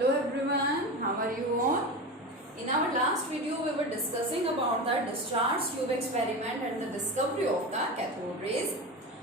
Hello everyone, how are you all? In our last video we were discussing about the discharge tube experiment and the discovery of the cathode rays.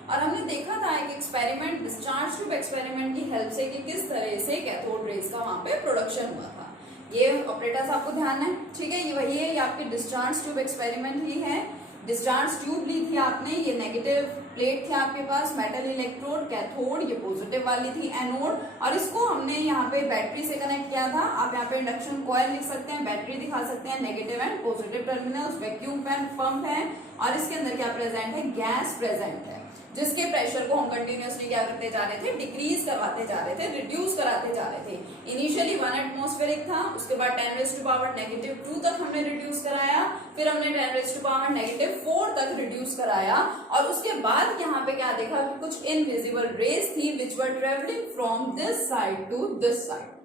और हमने देखा था एक experiment discharge tube experiment की help से कि किस तरह से कैथोड रेज का वहां पे प्रोडक्शन हुआ था। ये ऑपरेटर्स आपको ध्यान है, ठीक है, ये वही है, ये आपकी डिस्चार्ज ट्यूब एक्सपेरिमेंट ही है। डिस्चार्ज ट्यूब ली थी आपने, ये नेगेटिव प्लेट थे आपके पास, मेटल इलेक्ट्रोड कैथोड, ये पॉजिटिव वाली थी एनोड, और इसको हमने यहाँ पे बैटरी से कनेक्ट किया था। आप यहाँ पे इंडक्शन कॉइल लिख सकते हैं, बैटरी दिखा सकते हैं, negative and positive terminals, vacuum pump है, और इसके अंदर क्या प्रेजेंट है, गैस प्रेजेंट है, जिसके प्रेशर को हम कंटिन्यूअसली क्या करते जा रहे थे, डिक्रीज करवाते जा रहे थे, रिड्यूस कराते जा रहे थे। इनिशियली 1 एटमॉस्फेरिक था, उसके बाद 10⁻⁻2 तक हमने रिड्यूस कराया, फिर हमने 10⁻⁻4 तक रिड्यूस कराया, और उसके बाद यहाँ पे क्या देखा कि कुछ इनविजिबल रेज थी which were travelling from this side to this side.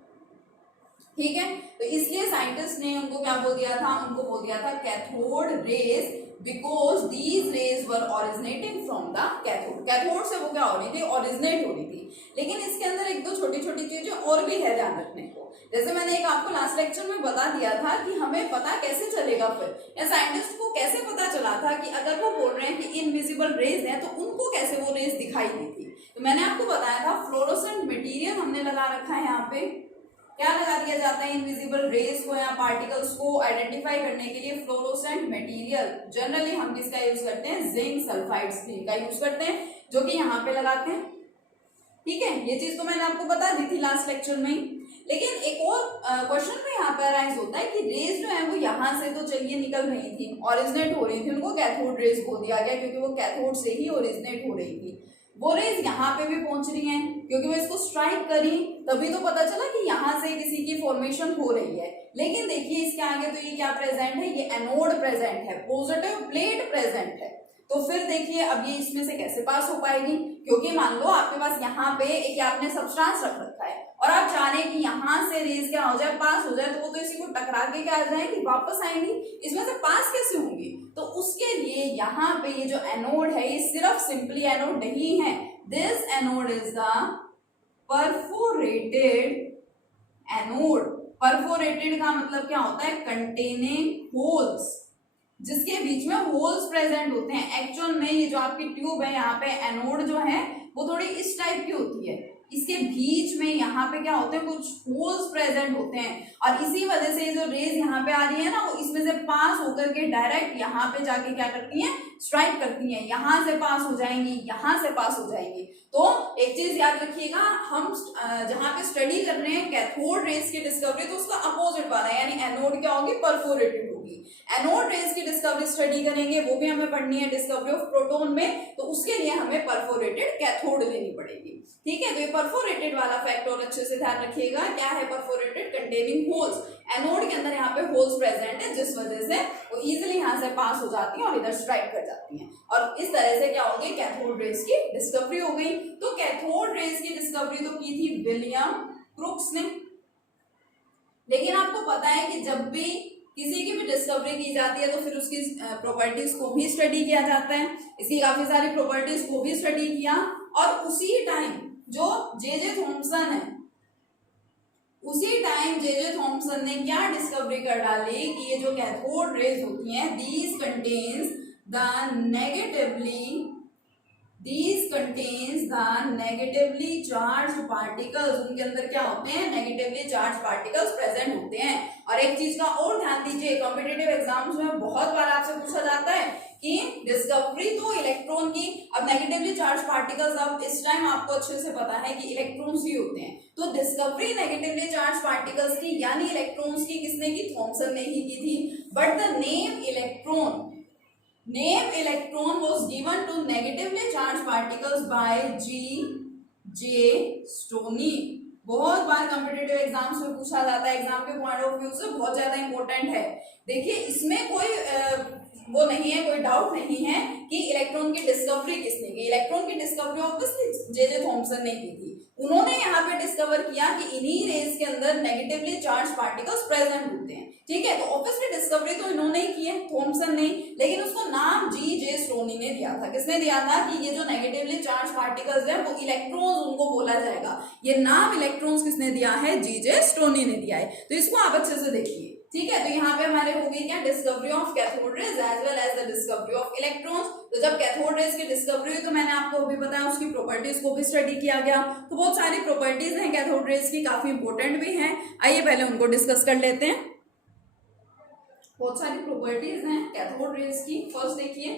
ठीक है, तो इसलिए साइंटिस्ट ने उनको क्या बोल दिया था, उनको बोल दिया था cathode rays, because these raise were originating from the cathode. Cathode से वो क्या हो रही थी, ओरिजिनेट हो रही थी। लेकिन इसके अंदर एक दो छोटी छोटी चीजें और भी है ध्यान रखने को। जैसे मैंने एक आपको लास्ट लेक्चर में बता दिया था कि हमें पता कैसे चलेगा फिर, या साइंटिस्ट को कैसे पता चला था कि अगर वो बोल रहे हैं कि इनविजिबल रेज है तो उनको कैसे वो रेज दिखाई दी थी। तो मैंने आपको बताया था फ्लोरोसेंट मटेरियल हमने लगा रखा है, यहाँ पे क्या लगा दिया जाता है, इनविजिबल रेज को या पार्टिकल्स को आइडेंटिफाई करने के लिए फ्लोरोसेंट मटेरियल। जनरली हम किसका यूज करते हैं, जिंक सल्फाइड स्टील का यूज करते हैं, जो कि यहाँ पे लगाते हैं। ठीक है, ये चीज तो मैंने आपको बता दी थी लास्ट लेक्चर में ही। लेकिन एक और क्वेश्चन भी यहाँ पे अराइज होता है कि रेज जो है वो यहाँ से तो चलिए निकल रही थी, ओरिजिनेट हो रही थी, उनको कैथोड रेज बोल दिया गया क्योंकि वो कैथोड से ही ओरिजिनेट हो रही थी। वो रेज यहाँ पे भी पहुंच रही हैं क्योंकि वो इसको स्ट्राइक करी, तभी तो पता चला कि यहाँ से किसी की फॉर्मेशन हो रही है। लेकिन देखिए इसके आगे तो ये क्या प्रेजेंट है, ये एनोड प्रेजेंट है, पॉजिटिव प्लेट प्रेजेंट है। तो फिर देखिए अब ये इसमें से कैसे पास हो पाएगी, क्योंकि मान लो आपके पास यहाँ पे एक आपने सब्सटेंस रख रखा है और आप चाहे कि यहाँ से रेज क्या हो जाए, पास हो जाए, तो वो तो इसी को टकरा के क्या आ जाएंगी, वापस आएंगी, इसमें से पास कैसे होंगी। तो उसके लिए यहाँ पे ये जो एनोड है ये सिर्फ सिंपली एनोड नहीं है, this anode is the perforated anode. Perforated का मतलब क्या होता है, कंटेनिंग होल्स, जिसके बीच में होल्स प्रेजेंट होते हैं। एक्चुअल में ये जो आपकी ट्यूब है, यहाँ पे एनोड जो है वो थोड़ी इस टाइप की होती है, इसके बीच में यहाँ पे क्या होते हैं, कुछ होल्स प्रेजेंट होते हैं, और इसी वजह से जो रेज यहाँ पे आ रही है ना, वो इसमें से पास होकर के डायरेक्ट यहाँ पे जाके क्या करती हैं, स्ट्राइक करती हैं, यहाँ से पास हो जाएंगी, यहाँ से पास हो जाएंगी। तो एक चीज याद रखिएगा, हम जहाँ पे स्टडी कर रहे हैं कैथोड रेज की डिस्कवरी, तो उसका अपोजिट वाला है, यानी एनोड क्या होगी, परफोरेटेड होगी। एनोड रेज की डिस्कवरी स्टडी करेंगे, वो भी हमें पढ़नी है डिस्कवरी ऑफ प्रोटॉन में, तो उसके लिए हमें परफोरेटेड कैथोड लेनी पड़ेगी। ठीक है, तो ये परफोरेटेड वाला फैक्ट और अच्छे से ध्यान रखिएगा, क्या है परफोरेटेड, कंटेनिंग होल्स। एनोड के अंदर यहाँ पे होल्स प्रेजेंट है, जिस वजह से वो इजीली यहाँ से पास हो जाती है और इधर स्ट्राइक कर जाती हैं, और इस तरह से क्या हो गई, कैथोड रेज की डिस्कवरी हो गई। तो कैथोड रेज की डिस्कवरी तो की थी विलियम क्रुक्स ने। लेकिन आपको पता है कि जब भी किसी की भी डिस्कवरी की जाती है तो फिर उसकी प्रॉपर्टीज को भी स्टडी किया जाता है, इसकी काफी सारी प्रॉपर्टीज को भी स्टडी किया, और उसी टाइम जो जे थॉम्सन है, उसी टाइम जे थॉम्सन ने क्या डिस्कवरी कर डाली कि ये जो कैथोड रेज होती हैं, these contains the negatively charged particles, उनके अंदर क्या होते हैं, नेगेटिवली चार्ज पार्टिकल्स प्रेजेंट होते हैं। और एक चीज का और ध्यान दीजिए, कॉम्पिटिटिव एग्जाम्स में बहुत बार आपसे पूछा जाता है कि डिस्कवरी तो इलेक्ट्रॉन की, अब नेगेटिवली चार्ज पार्टिकल्स, अब इस टाइम आपको अच्छे से पता है कि इलेक्ट्रॉन्स ही होते हैं, तो डिस्कवरी नेगेटिवली चार्ज पार्टिकल्स की यानी इलेक्ट्रॉन्स की किसने की, थॉम्सन ने ही की थी। But the name electron was given to negatively charged particles by G.J. Stoney। बहुत बार कॉम्पिटिटिव एग्जाम्स में पूछा जाता है, एग्जाम के पॉइंट ऑफ व्यू से बहुत ज्यादा इंपॉर्टेंट है। देखिए इसमें कोई वो नहीं है, कोई डाउट नहीं है कि इलेक्ट्रॉन की डिस्कवरी किसने की। इलेक्ट्रॉन की डिस्कवरी ऑब्वियसली जे थॉम्सन ने की थी। उन्होंने यहाँ पे डिस्कवर किया कि इन्हीं रेज के अंदर नेगेटिवली चार्ज पार्टिकल्स प्रेजेंट होते हैं। ठीक है, तो ऑब्वियसली डिस्कवरी तो इन्होंने ही की है, थॉमसन ने, लेकिन उसको नाम जी.जे. स्टोनी ने दिया था। किसने दिया था कि ये जो नेगेटिवली चार्ज पार्टिकल्स हैं वो इलेक्ट्रॉन्स उनको बोला जाएगा। ये नाम इलेक्ट्रॉन्स किसने दिया है? जी.जे. स्टोनी ने दिया है। तो इसको आप अच्छे से देखिए, ठीक है। तो यहाँ पे हमारे हो गई क्या? Discovery of cathode rays as well as the discovery of electrons. तो जब कैथोड रेज की डिस्कवरी हुई तो मैंने आपको अभी बताया उसकी प्रॉपर्टीज को भी स्टडी किया गया। तो बहुत सारी प्रॉपर्टीज हैं कैथोड रेज की, काफी इंपॉर्टेंट भी हैं। आइए पहले उनको डिस्कस कर लेते हैं। बहुत सारी प्रॉपर्टीज हैं कैथोड रेज की। फर्स्ट देखिए,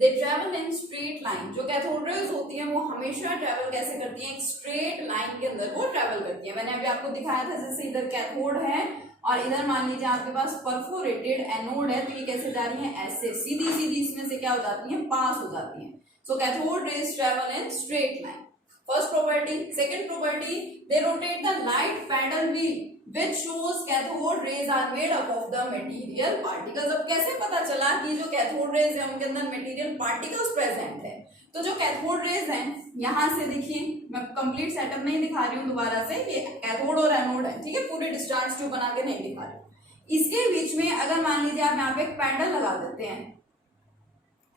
they travel in straight line. जो कैथोड रेज होती है वो हमेशा ट्रेवल कैसे करती है? एक स्ट्रेट लाइन के अंदर वो ट्रेवल करती है। मैंने अभी आपको दिखाया था, जैसे इधर कैथोड है और इधर मान लीजिए आपके पास परफोरेटेड एनोड है, तो ये कैसे जा रही है? ऐसे सीधी सीधी इसमें से क्या हो जाती है? पास हो जाती है। So cathode rays travel in straight line, first property. Second property, they rotate the light paddle wheel which shows cathode rays are made up of the material particles। अब कैसे पता चला कि जो कैथोड रेज है उनके अंदर मटेरियल पार्टिकल्स प्रेजेंट है? तो जो कैथोड रेज हैं, यहाँ से देखिए, मैं कंप्लीट सेटअप नहीं दिखा रही हूँ दोबारा से, ये कैथोड और एनोड है, ठीक है, पूरे डिस्चार्ज ट्यूब बना के नहीं दिखा रही। इसके बीच में अगर मान लीजिए आप यहाँ पे एक पैडल लगा देते हैं,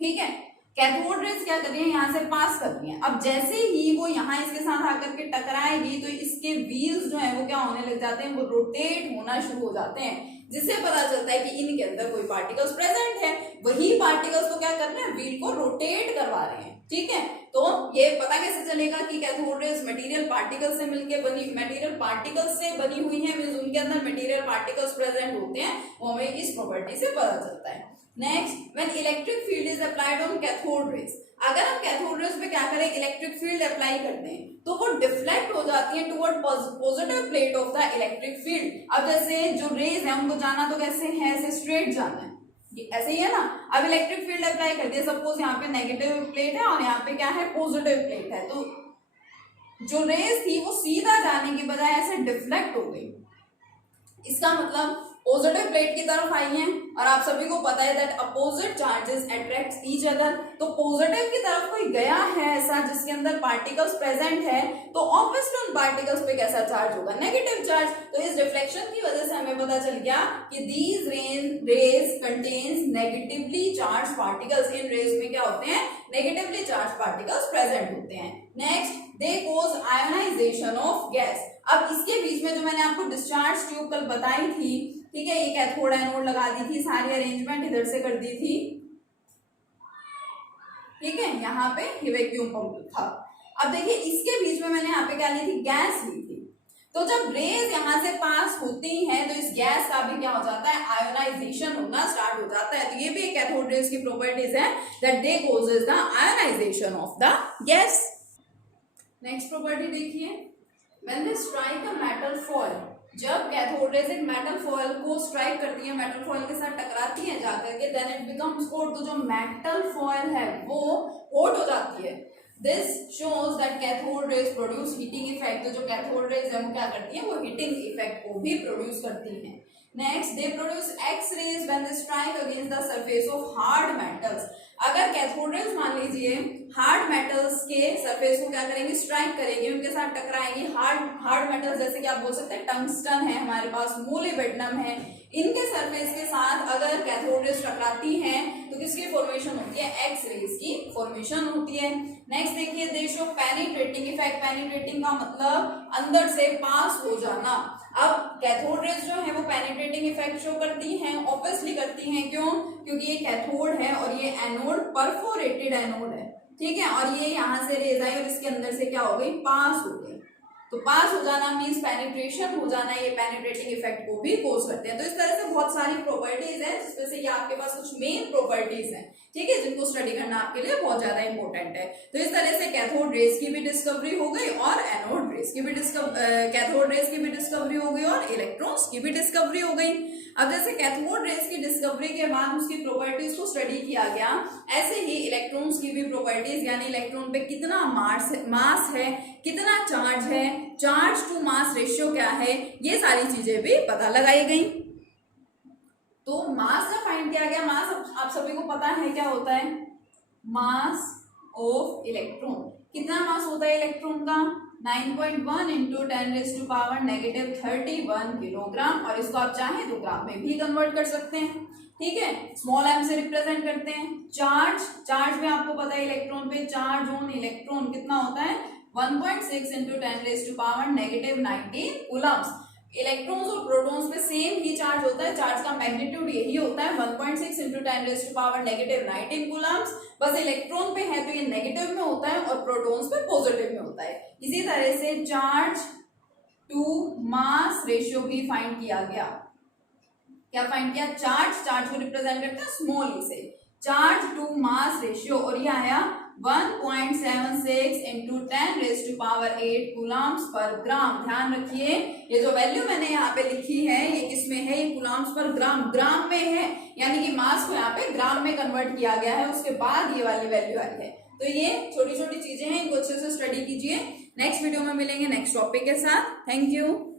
ठीक है, कैथोड रेज क्या कर रही है? यहाँ से पास कर रही है। अब जैसे ही वो यहाँ इसके साथ आकर के टकराएगी तो इसके व्हील्स जो है वो क्या होने लग जाते हैं? वो रोटेट होना शुरू हो जाते हैं, जिससे पता चलता है कि इनके अंदर कोई पार्टिकल्स प्रेजेंट है। वही पार्टिकल्स को क्या कर रहे हैं? व्हील को रोटेट करवा रहे हैं, ठीक है। तो ये पता कैसे चलेगा कि कैथोड रेज मटेरियल पार्टिकल से मिलकर बनी, मटेरियल पार्टिकल्स से बनी हुई है, मींस उनके अंदर मटेरियल पार्टिकल्स प्रेजेंट होते हैं, वो हमें इस प्रॉपर्टी से पता चलता है। Next, when electric field is applied on cathode rays, अगर हम कैथोड रेज पे क्या करें? इलेक्ट्रिक फील्ड अप्लाई करते हैं तो वो डिफ्लेक्ट हो जाती है toward positive plate of the electric field. अब जैसे जो रेज है उनको जाना तो कैसे है? ऐसे स्ट्रेट जाना है, ऐसे ही है ना। अब इलेक्ट्रिक फील्ड अप्लाई कर दिया, सपोज यहाँ पे नेगेटिव प्लेट है और यहाँ पे क्या है? पॉजिटिव प्लेट है, तो जो रेज थी वो सीधा जाने की बजाय ऐसे डिफ्लेक्ट हो गई। इसका मतलब पॉजिटिव प्लेट की तरफ आई हैं, और आप सभी को पता है that opposite charges attract each other. तो पॉजिटिव की तरफ कोई गया है ऐसा जिसके अंदर पार्टिकल्स प्रेजेंट है, तो ऑब्वियसली उन पार्टिकल्स पे कैसा चार्ज होगा? Negative charge. तो इस रिफ्लेक्शन की वजह से हमें पता चल गया कि these rays contains negatively charge particles. इन रेज में क्या होते हैं? नेगेटिवली चार्ज पार्टिकल्स प्रेजेंट होते हैं। Next, they cause ionization of gas. अब इसके बीच में जो मैंने आपको डिस्चार्ज ट्यूब कल बताई थी, ठीक है, ये कैथोड एनोड लगा दी थी, सारी अरेंजमेंट इधर से कर दी थी, ठीक है, यहाँ पे वैक्यूम पंप था। अब देखिए इसके बीच में मैंने यहाँ पे क्या ली थी? गैस ली थी। तो जब रेज यहाँ से पास होती हैं तो इस गैस का भी क्या हो जाता है? आयोनाइजेशन होना स्टार्ट हो जाता है। तो ये भी एक कैथोड रेज की प्रॉपर्टीज है that they causes the ionization of the gas. Next property देखिए, when they strike a metal foil, जब कैथोड रेज एक मेटल फॉयल को स्ट्राइक करती है, मेटल फॉयल के साथ टकराती है जाकर के, देन इट बिकम्स हॉट। तो जो मेटल फॉयल है वो हॉट हो जाती है। This shows that cathode rays produce heating effect. तो जो कैथोड रेज है वो क्या करती है? वो हीटिंग इफेक्ट को भी प्रोड्यूस करती है। Next, they produce x rays when they strike against the surface of hard metals. अगर कैथोड रेज मान लीजिए हार्ड मेटल्स के सरफेस को क्या करेंगे? स्ट्राइक करेंगे, उनके साथ टकराएंगे। हार्ड मेटल्स जैसे कि आप बोल सकते हैं टंगस्टन है हमारे पास, मोलिब्डेनम है, इनके सरफेस के साथ अगर कैथोड रेज टकराती हैं तो किसकी फॉर्मेशन होती है? एक्स रेज की फॉर्मेशन होती है। नेक्स्ट देखिए, दे शो पेनिट्रेटिंग इफेक्ट। पेनिट्रेटिंग का मतलब अंदर से पास हो जाना। अब कैथोड रेज जो है वो पेनिट्रेटिंग इफेक्ट शो करती हैं, ऑब्वियसली करती हैं। क्यों? क्योंकि ये कैथोड है और ये एनोड परफोरेटेड एनोड है, ठीक है, और ये यहाँ से रेज आई और इसके अंदर से क्या हो गई? पास हो गई। तो पास हो जाना मींस पेनिट्रेशन हो जाना, ये पेनिट्रेटिंग इफेक्ट को भी कोज करते हैं। तो इस तरह से बहुत सारी प्रॉपर्टीज हैं जिसमें से ये आपके पास कुछ मेन प्रॉपर्टीज हैं, ठीक है, जिनको स्टडी करना आपके लिए बहुत ज्यादा इंपॉर्टेंट है। तो इस तरह से कैथोड रेज की भी डिस्कवरी हो गई और एनोड रेज की भी कैथोड रेज की भी डिस्कवरी हो गई और इलेक्ट्रॉन्स की भी डिस्कवरी हो गई। अब जैसे कैथोड रेज की डिस्कवरी के बाद उसकी प्रॉपर्टीज को स्टडी किया गया, ऐसे ही इलेक्ट्रॉन्स की भी प्रॉपर्टीज, यानी इलेक्ट्रॉन पे कितना मास है, कितना चार्ज है, चार्ज टू मास रेशियो क्या है, ये सारी चीजें भी पता लगाई गई। तो मास जब फाइंड किया गया, मास आप सभी को पता है क्या होता है? Mass of electron. कितना मास होता है इलेक्ट्रॉन का? 9.1 इंटू 10⁻⁻31 किलोग्राम, और इसको आप चाहें तो ग्राम में भी कन्वर्ट कर सकते हैं। ठीक है, स्मॉल m से रिप्रेजेंट करते हैं। चार्ज में आपको पता है इलेक्ट्रॉन पे चार्ज ऑन इलेक्ट्रॉन कितना होता है 1.6 इंटू 10⁻⁻19 कूलम्स। इलेक्ट्रॉन्स और प्रोटॉन्स पे सेम ही चार्ज होता है, चार्ज का मैग्नीट्यूड यही होता है 1.6 इंटू 10⁻⁻19 कूलम्स। बस इलेक्ट्रॉन पे है तो ये नेगेटिव में होता है और प्रोटॉन्स पे पॉजिटिव में होता है। इसी तरह से चार्ज टू मास रेशियो भी फाइंड किया गया। क्या फाइंड किया? चार्ज को रिप्रेजेंट करता है स्मॉल ई से, चार्ज टू मास रेशियो, और ये आया 1.76 इंटू 10⁸ कूलम्स पर ग्राम। ध्यान रखिए ये जो वैल्यू मैंने यहाँ पे लिखी है ये किसमें है? ये कूलम्स पर ग्राम में है, यानी कि मास को यहाँ पे ग्राम में कन्वर्ट किया गया है, उसके बाद ये वाली वैल्यू आई है। तो ये छोटी छोटी चीजें हैं, इनको अच्छे से स्टडी कीजिए। नेक्स्ट वीडियो में मिलेंगे नेक्स्ट टॉपिक के साथ। Thank you.